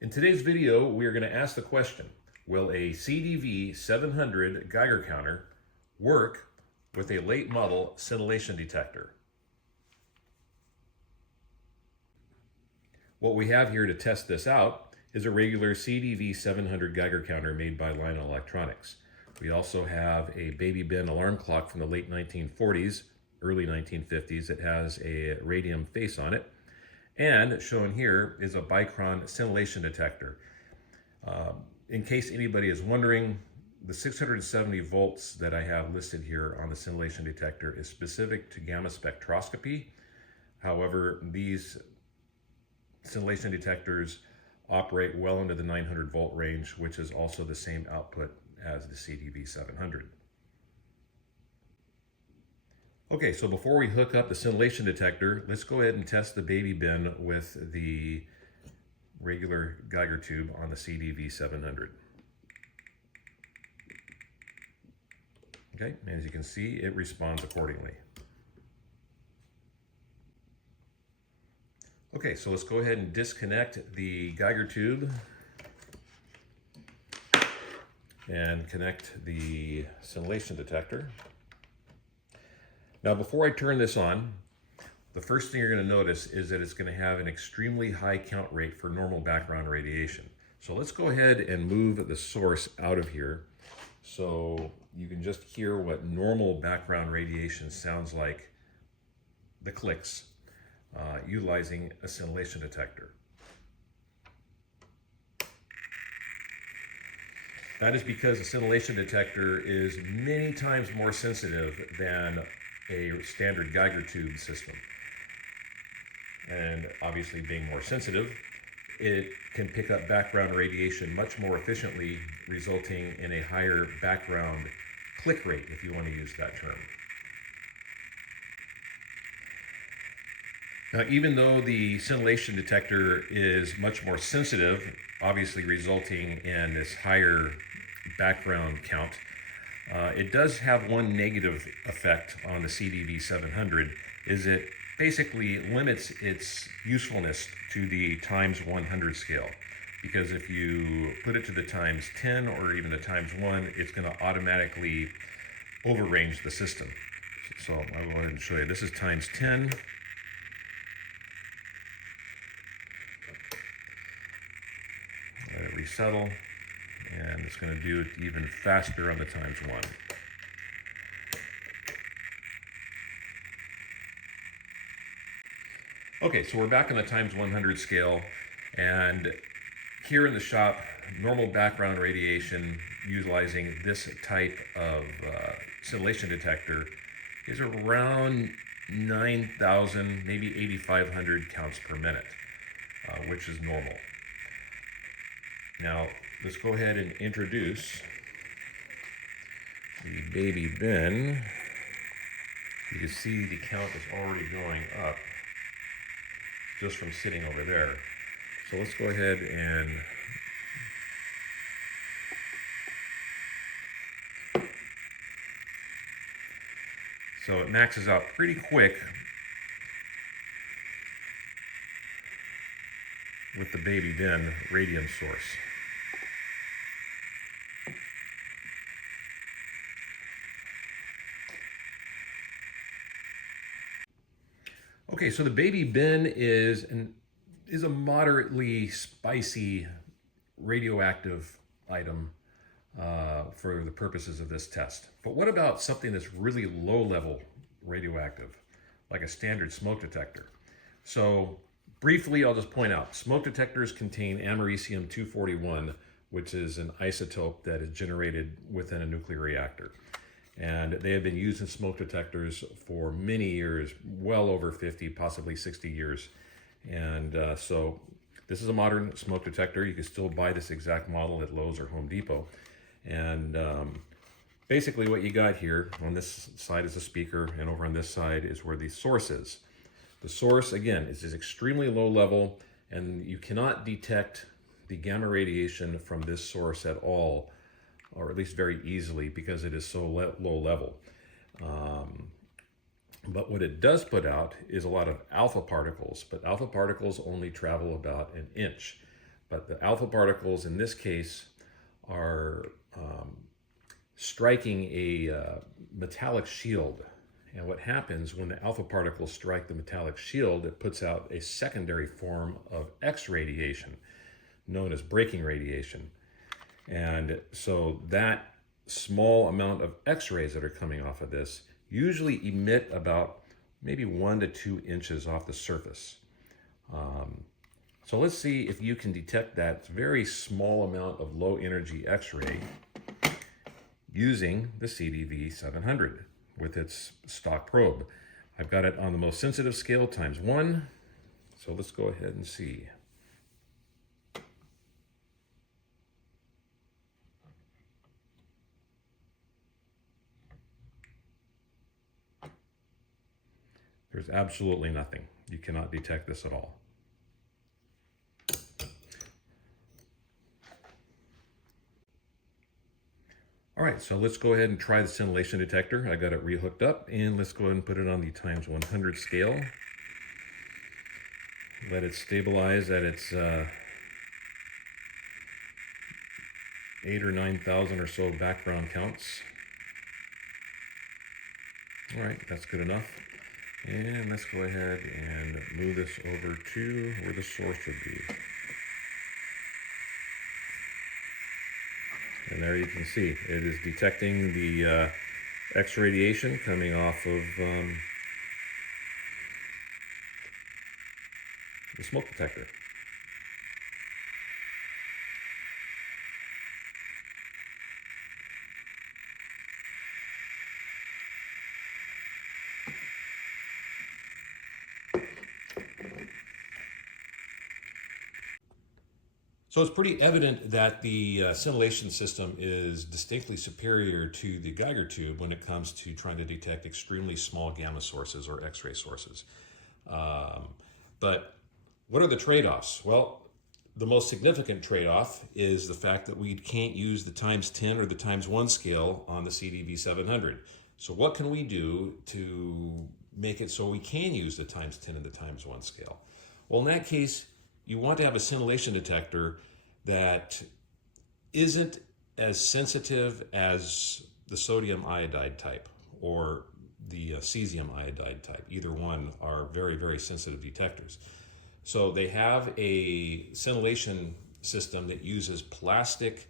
In today's video, we are going to ask the question, will a CDV-700 Geiger counter work with a late model scintillation detector? What we have here to test this out is a regular CDV-700 Geiger counter made by Lionel Electronics. We also have a baby bin alarm clock from the late 1940s, early 1950s. It has a radium face on it. And shown here is a Bicron scintillation detector. In case anybody is wondering, the 670 volts that I have listed here on the scintillation detector is specific to gamma spectroscopy. However, these scintillation detectors operate well into the 900 volt range, which is also the same output as the CDV-700. Okay, so before we hook up the scintillation detector, let's go ahead and test the baby bin with the regular Geiger tube on the CDV-700. Okay, and as you can see, it responds accordingly. Okay, so let's go ahead and disconnect the Geiger tube and connect the scintillation detector. Now, before I turn this on, the first thing you're going to notice is that it's going to have an extremely high count rate for normal background radiation. So let's go ahead and move the source out of here so you can just hear what normal background radiation sounds like, the clicks, utilizing a scintillation detector. That is because a scintillation detector is many times more sensitive than a standard Geiger tube system. And obviously, being more sensitive, it can pick up background radiation much more efficiently, resulting in a higher background click rate, if you want to use that term. Now, even though the scintillation detector is much more sensitive, obviously resulting in this higher background count, it does have one negative effect on the CDV-700, is it basically limits its usefulness to the times 100 scale. Because if you put it to the times 10 or even the times 1, it's going to automatically overrange the system. So I'll go ahead and show you. This is times 10. Let it resettle. And it's going to do it even faster on the times 1. Okay, so we're back on the times 100 scale, and here in the shop, normal background radiation utilizing this type of scintillation detector is around 9,000, maybe 8,500 counts per minute, which is normal. Now, let's go ahead and introduce the baby bin. You can see the count is already going up just from sitting over there. So let's go ahead and so it maxes out pretty quick with the baby bin radium source. Okay, so the baby bin is a moderately spicy radioactive item for the purposes of this test. But what about something that's really low level radioactive, like a standard smoke detector? So briefly, I'll just point out, smoke detectors contain americium-241, which is an isotope that is generated within a nuclear reactor. And they have been used in smoke detectors for many years, well over 50, possibly 60 years. And so this is a modern smoke detector. You can still buy this exact model at Lowe's or Home Depot. And basically what you got here, on this side is a speaker, and over on this side is where the source is. The source, again, is extremely low level, and you cannot detect the gamma radiation from this source at all, or at least very easily, because it is so low level. But what it does put out is a lot of alpha particles, but alpha particles only travel about an inch. But the alpha particles in this case are striking a metallic shield. And what happens when the alpha particles strike the metallic shield, it puts out a secondary form of X radiation known as braking radiation. And so that small amount of X-rays that are coming off of this usually emit about maybe 1 to 2 inches off the surface. So let's see if you can detect that very small amount of low energy X-ray using the CDV-700 with its stock probe. I've got it on the most sensitive scale ×1. So let's go ahead and see. There's absolutely nothing. You cannot detect this at all. All right, so let's go ahead and try the scintillation detector. I got it rehooked up, and let's go ahead and put it on the ×100 scale. Let it stabilize at its 8,000 or 9,000 or so background counts. All right, that's good enough. And let's go ahead and move this over to where the source would be. And there you can see it is detecting the X radiation coming off of the smoke detector. So it's pretty evident that the scintillation system is distinctly superior to the Geiger tube when it comes to trying to detect extremely small gamma sources or X-ray sources. But what are the trade-offs? Well, the most significant trade-off is the fact that we can't use the ×10 or the ×1 scale on the CDV-700. So what can we do to make it so we can use the ×10 and the ×1 scale? Well, in that case, you want to have a scintillation detector that isn't as sensitive as the sodium iodide type or the cesium iodide type. Either one are very, very sensitive detectors. So they have a scintillation system that uses plastic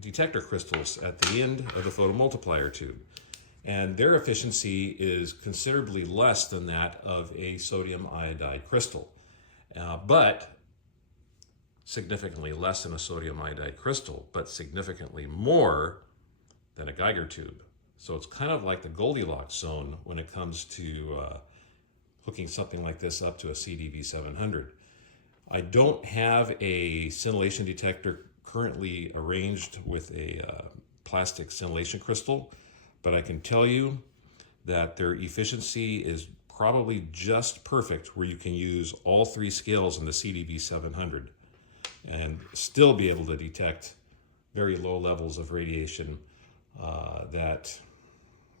detector crystals at the end of the photomultiplier tube. And their efficiency is considerably less than that of a sodium iodide crystal, but significantly less than a sodium iodide crystal, but significantly more than a Geiger tube. So it's kind of like the Goldilocks zone when it comes to hooking something like this up to a CDV-700. I don't have a scintillation detector currently arranged with a plastic scintillation crystal, but I can tell you that their efficiency is probably just perfect where you can use all 3 scales in the CDV-700 and still be able to detect very low levels of radiation that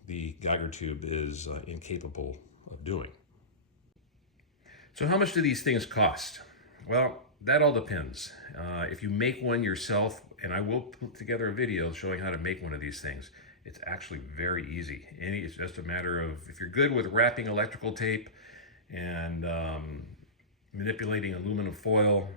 the Geiger tube is incapable of doing. So how much do these things cost? Well, that all depends. If you make one yourself, and I will put together a video showing how to make one of these things, it's actually very easy. It's just a matter of, if you're good with wrapping electrical tape and manipulating aluminum foil,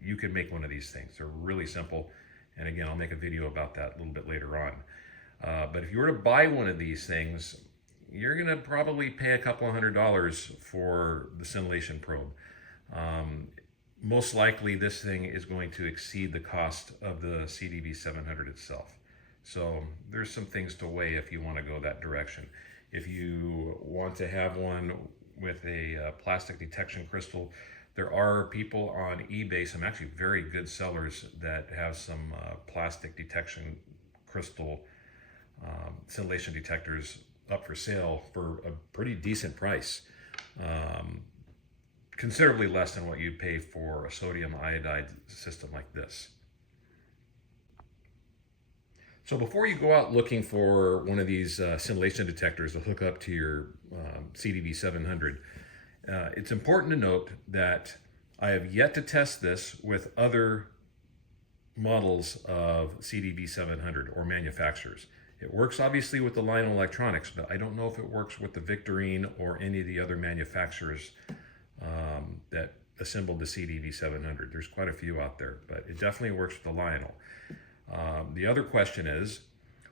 you can make one of these things. They're really simple. And again, I'll make a video about that a little bit later on. But if you were to buy one of these things, you're gonna probably pay a couple of $100 for the scintillation probe. Most likely this thing is going to exceed the cost of the CDV-700 itself. So there's some things to weigh if you want to go that direction. If you want to have one with a plastic detection crystal, there are people on eBay, some actually very good sellers that have some plastic detection crystal scintillation detectors up for sale for a pretty decent price. Considerably less than what you'd pay for a sodium iodide system like this. So before you go out looking for one of these scintillation detectors to hook up to your CDV-700, it's important to note that I have yet to test this with other models of CDV-700 or manufacturers. It works obviously with the Lionel Electronics, but I don't know if it works with the Victorine or any of the other manufacturers that assembled the CDV-700. There's quite a few out there, but it definitely works with the Lionel. The other question is,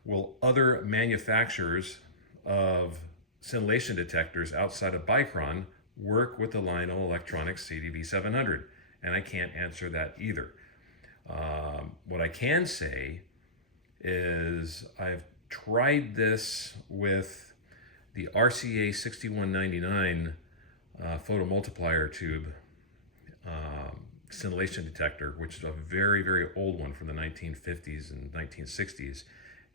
will other manufacturers of scintillation detectors outside of Bicron work with the Lionel Electronics CDV-700? And I can't answer that either. What I can say is I've tried this with the RCA 6199 photomultiplier tube scintillation detector, which is a very, very old one from the 1950s and 1960s,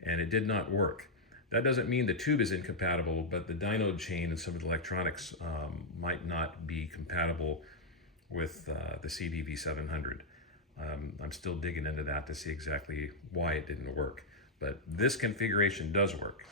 and it did not work. That doesn't mean the tube is incompatible, but the dynode chain and some of the electronics might not be compatible with the CDV-700. I'm still digging into that to see exactly why it didn't work, but this configuration does work.